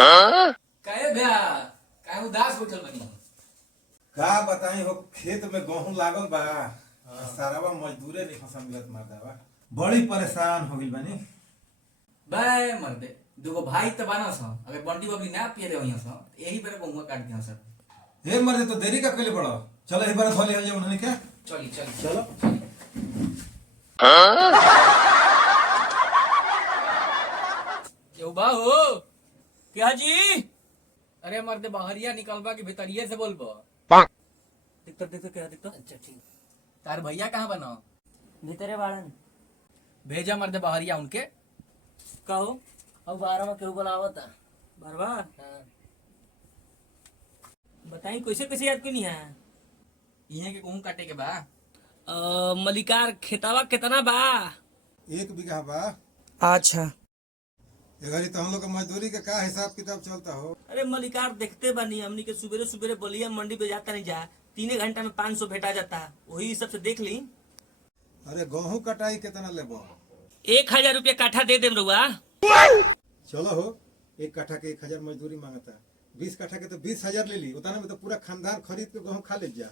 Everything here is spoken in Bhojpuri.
काहे भैया काहे उदास बैठल बनी। का बताई हो, खेत में गेहूं लागल बा, सारावा मजदूरे नहीं फसल मिलत मर्दावा, बड़ी परेशान हो गइल बानी। बे मर्दे दुगो भाई त बाना स, अगर बंडी बबली ना पिए रहियो स यही बेरे गहुआ काट दियो स। हे मर्दे तो देरी का कइले बड़ो, चलो एक बार धोले हो उन्होंने क्या। चली चली चलो क्यों बा हो क्या जी। अरे मर्दे बाहरिया निकलबा कि भीतरिये से बोलबो। दिक्कत क्या दिक्कत। अच्छा ठीक। तार भैया कहाँ बना। भीतरे बाड़न भेजा मर्दे बाहरिया उनके। कहो अब 12 में केहू बोलावता। बरवा हाँ। बताई कैसे कैसे याद क्यों नहीं है। इहे के गेहूं काटे के बा। मलिकार खेतावा कितना बा। 1 बीघा बा। अच्छा ये घड़ी तो हम लोग का मजदूरी का क्या हिसाब किताब चलता हो। अरे मलिकार देखते बानी हमनी के सुबेरे सुबेरे बलिया मंडी पे जाता नहीं जा 3 घंटा में 500 भेटा जाता, वही हिसाब से देख ली। अरे गेहूं कटाई कितना लेबो। 1000 रुपया काठा दे देम रउआ। चलो हो, 1 कट्ठा के 1000 मजदूरी मांगता, 20 कट्ठा के तो 20,000 ले ली, उतना में तो पूरा खानदान खरीद के गेहूं खा ले जा।